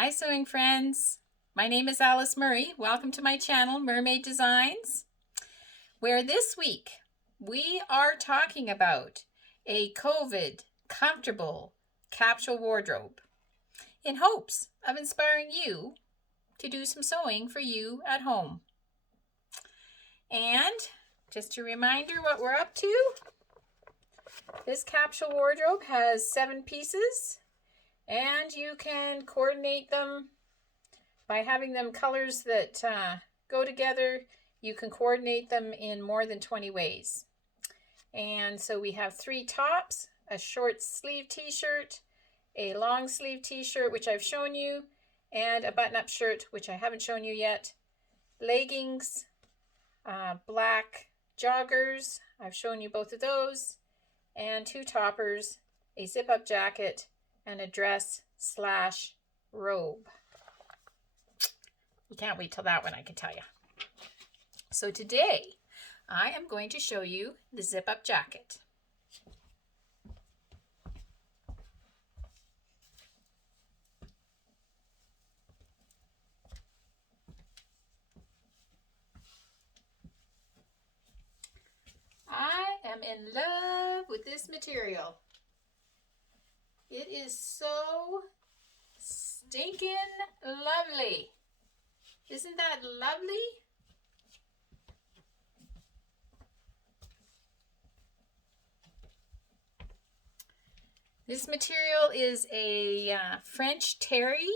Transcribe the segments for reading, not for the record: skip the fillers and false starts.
Hi sewing friends, my name is Alice Murray. Welcome to my channel, Murr-made Designs, where this week we are talking about a COVID comfortable capsule wardrobe in hopes of inspiring you to do some sewing for you at home. And just a reminder what we're up to. This capsule wardrobe has 7 pieces, and you can coordinate them by having them colors that go together. You can coordinate them in more than 20 ways. And so we have 3 tops, a short sleeve t-shirt, a long sleeve t-shirt, which I've shown you, and a button-up shirt, which I haven't shown you yet, leggings, black joggers, I've shown you both of those, and 2 toppers, a zip-up jacket, and a dress/robe. You can't wait till that one, I can tell you. So today, I am going to show you the zip-up jacket. I am in love with this material. It is so stinking lovely. Isn't that lovely? This material is a French terry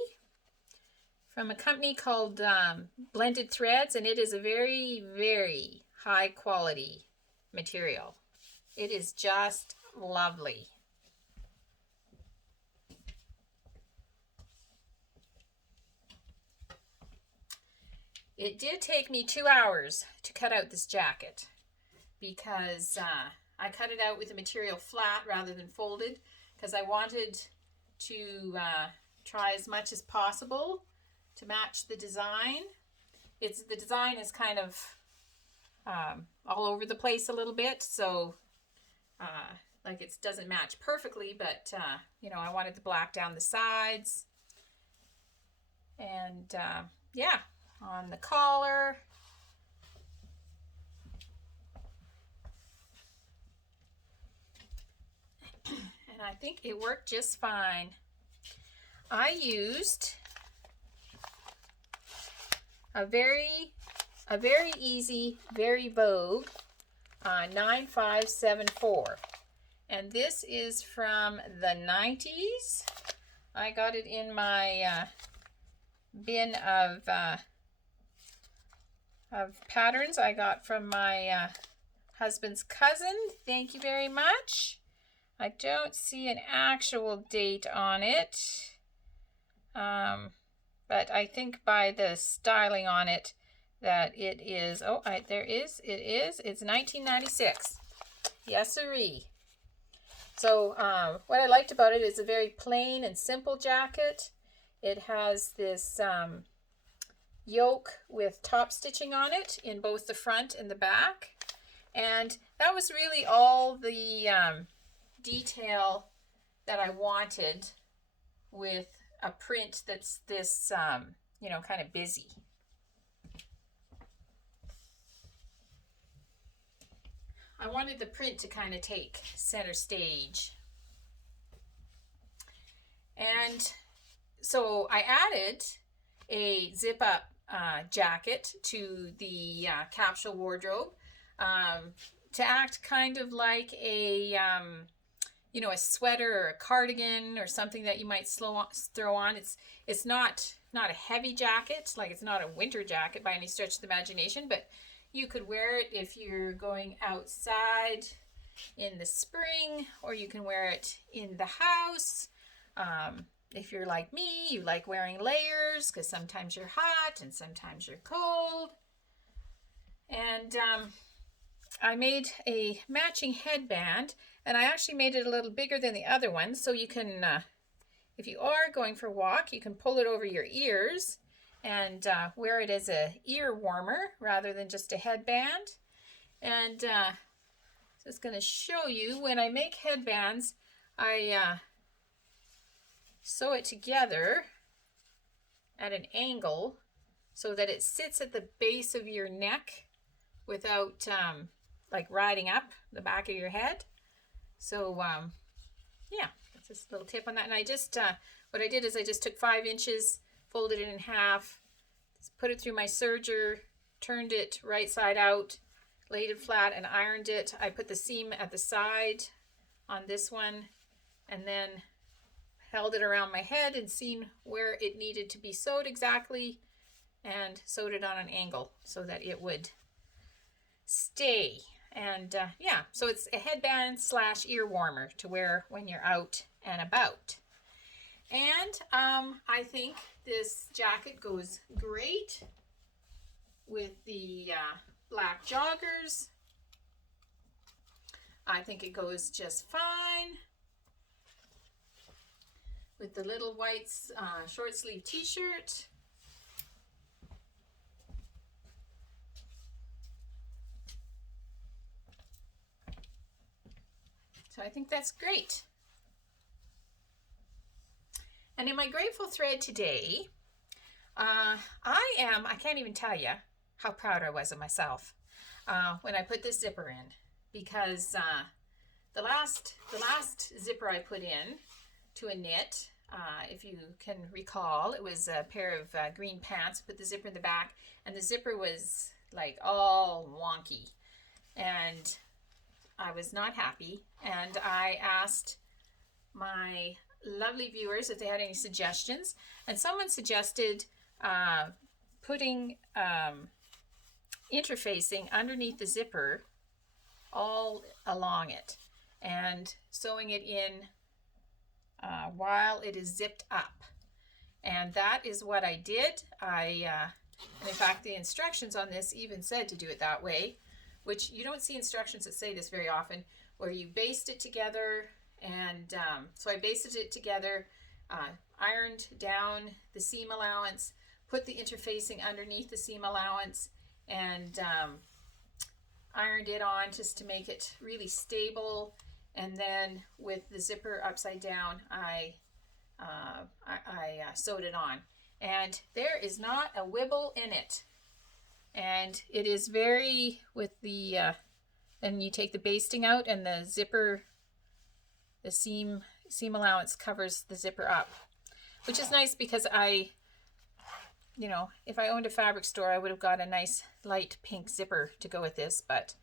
from a company called Blended Threads, and it is a very, very high quality material. It is just lovely. It did take me 2 hours to cut out this jacket because I cut it out with the material flat rather than folded because I wanted to try as much as possible to match the design. The design is kind of all over the place a little bit, so like it doesn't match perfectly, but you know, I wanted the black down the sides, and yeah, on the collar. And I think it worked just fine. I used a very easy, very Vogue 9574. And this is from the 90s. I got it in my bin of patterns I got from my husband's cousin. Thank you very much. I don't see an actual date on it, but I think by the styling on it that it is, it's 1996. Yes sirree. So what I liked about it is a very plain and simple jacket. It has this yoke with top stitching on it in both the front and the back, and that was really all the detail that I wanted with a print that's this you know, kind of busy. I wanted the print to kind of take center stage, and so I added a zip-up jacket to the capsule wardrobe to act kind of like a you know, a sweater or a cardigan or something that you might throw on. It's not a heavy jacket, like it's not a winter jacket by any stretch of the imagination, but you could wear it if you're going outside in the spring, or you can wear it in the house. If you're like me, you like wearing layers because sometimes you're hot and sometimes you're cold. And I made a matching headband, and I actually made it a little bigger than the other one, so you can, if you are going for a walk, you can pull it over your ears and wear it as a ear warmer rather than just a headband. And just going to show you, when I make headbands, I sew it together at an angle so that it sits at the base of your neck without like riding up the back of your head. So yeah, that's just a little tip on that. And I just, what I did is I just took 5 inches, folded it in half, put it through my serger, turned it right side out, laid it flat and ironed it. I put the seam at the side on this one and then held it around my head and seen where it needed to be sewed exactly and sewed it on an angle so that it would stay. And yeah, so it's a headband / ear warmer to wear when you're out and about. And I think this jacket goes great with the black joggers. I think it goes just fine with the little white short sleeve t-shirt. So I think that's great. And in my grateful thread today, I can't even tell you how proud I was of myself when I put this zipper in, because the last zipper I put in to a knit, if you can recall, it was a pair of green pants, put the zipper in the back, and the zipper was like all wonky, and I was not happy. And I asked my lovely viewers if they had any suggestions, and someone suggested putting interfacing underneath the zipper all along it and sewing it in while it is zipped up. And that is what I did. And in fact, the instructions on this even said to do it that way, which you don't see instructions that say this very often, where you baste it together. And so I basted it together, ironed down the seam allowance, put the interfacing underneath the seam allowance, and ironed it on just to make it really stable. And then with the zipper upside down, I sewed it on. And there is not a wibble in it. And it is very, with the, then you take the basting out and the zipper, the seam allowance covers the zipper up, which is nice because if I owned a fabric store, I would have got a nice light pink zipper to go with this, but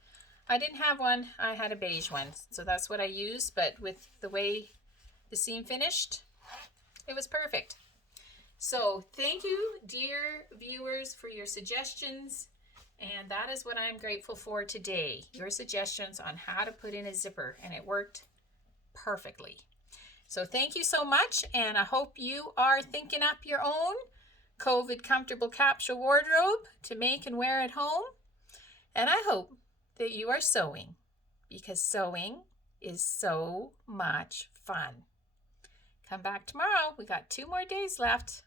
I didn't have one. I had a beige one, so that's what I used. But with the way the seam finished, it was perfect. So thank you, dear viewers, for your suggestions. And that is what I'm grateful for today. Your suggestions on how to put in a zipper, and it worked perfectly. So thank you so much, and I hope you are thinking up your own COVID Comfortable Capsule Wardrobe to make and wear at home. And I hope that you are sewing, because sewing is so much fun. Come back tomorrow. We got 2 more days left.